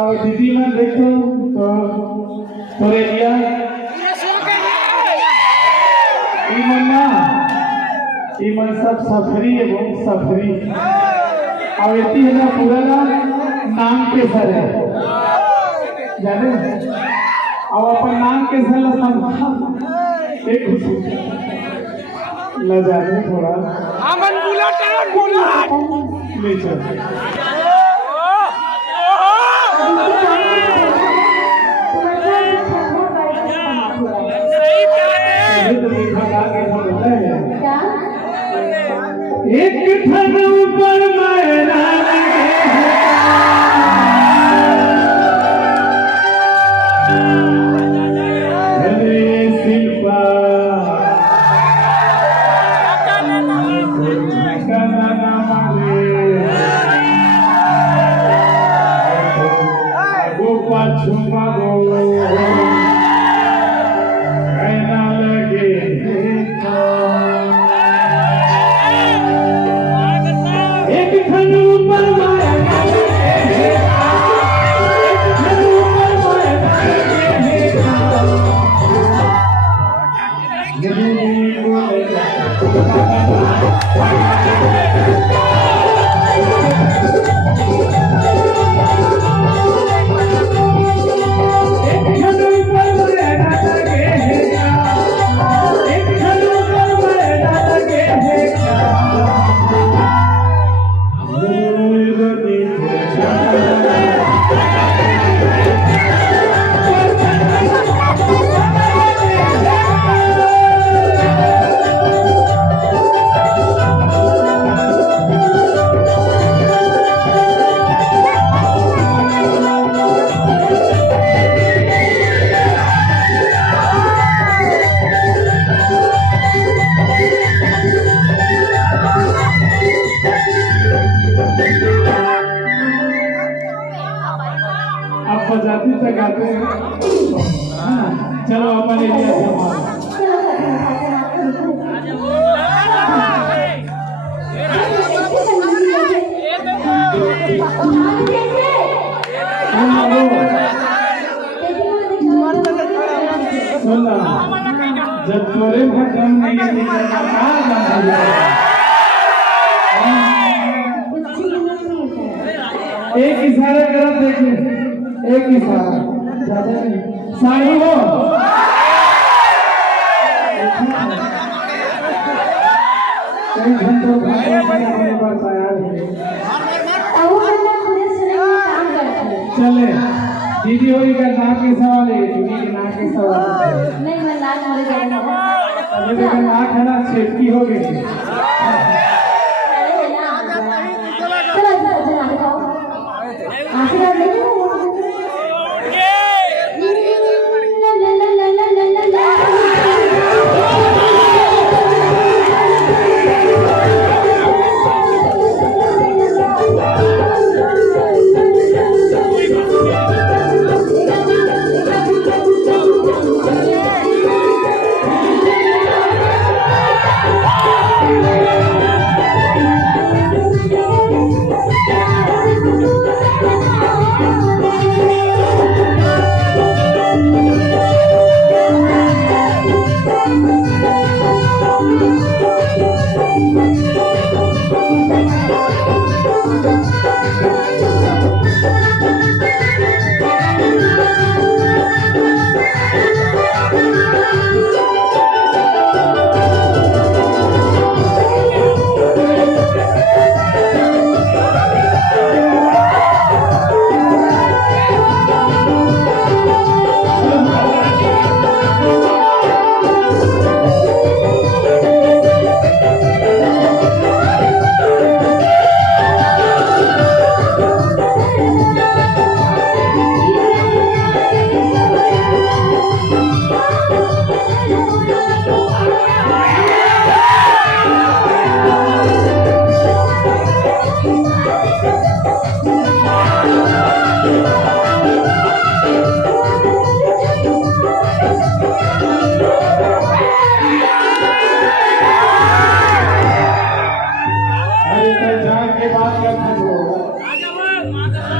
और दीदी ने देखो तो थोड़े लिया ईमन सब सफरी है, बहुत सफरी और इतनी है ना पूरा नाम के सर है जाने और अपन नाम के सर एक न जाने थोड़ा अमन बुलेट ले चल एक ठन ऊपर मेरा शिल्पा बजाते तक आते हैं। चलो अपन एरिया से जब तोरे भटम नहीं एक इशारे करब देखिए, एक इशारा ज्यादा नहीं, साड़ी हो कई घंटों चले दीदी होगी का नाक के सवाल है, दीदी के नाक के सवाल नहीं मैं नाक मर जाएगा अरे नाक है ना सेफ्टी हो गई आशीर्वाद ले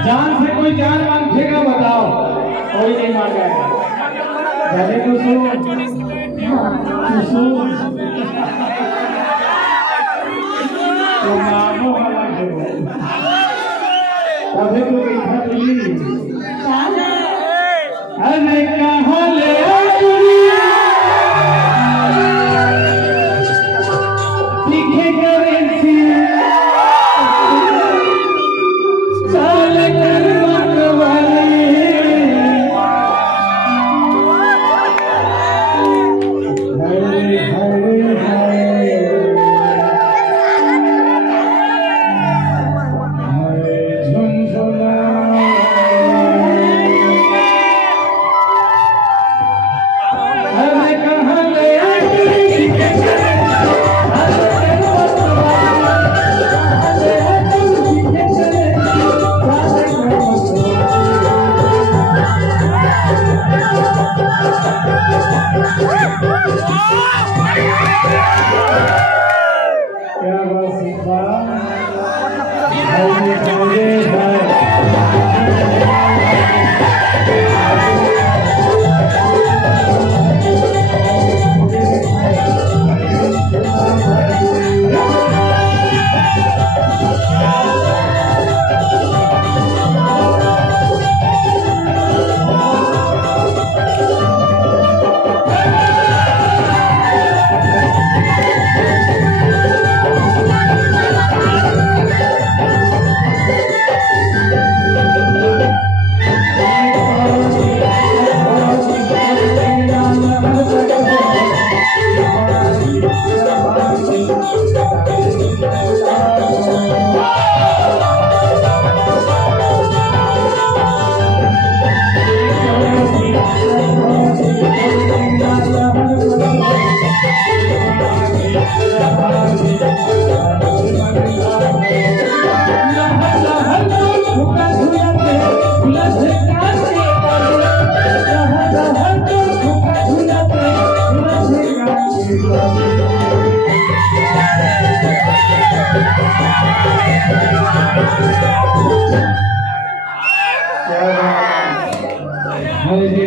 जान से कोई जान मांगेगा बताओ, कोई नहीं मांगेगा। जाने कुसुम कुसुम तो नामो हला के तभी तो इधर ली अरे कहाँ ले दुनिया दिखे करेंसी चाल कर मतवाली हरे हरे हरे झुनझुना क्या बात सीखा हरे हरे हरे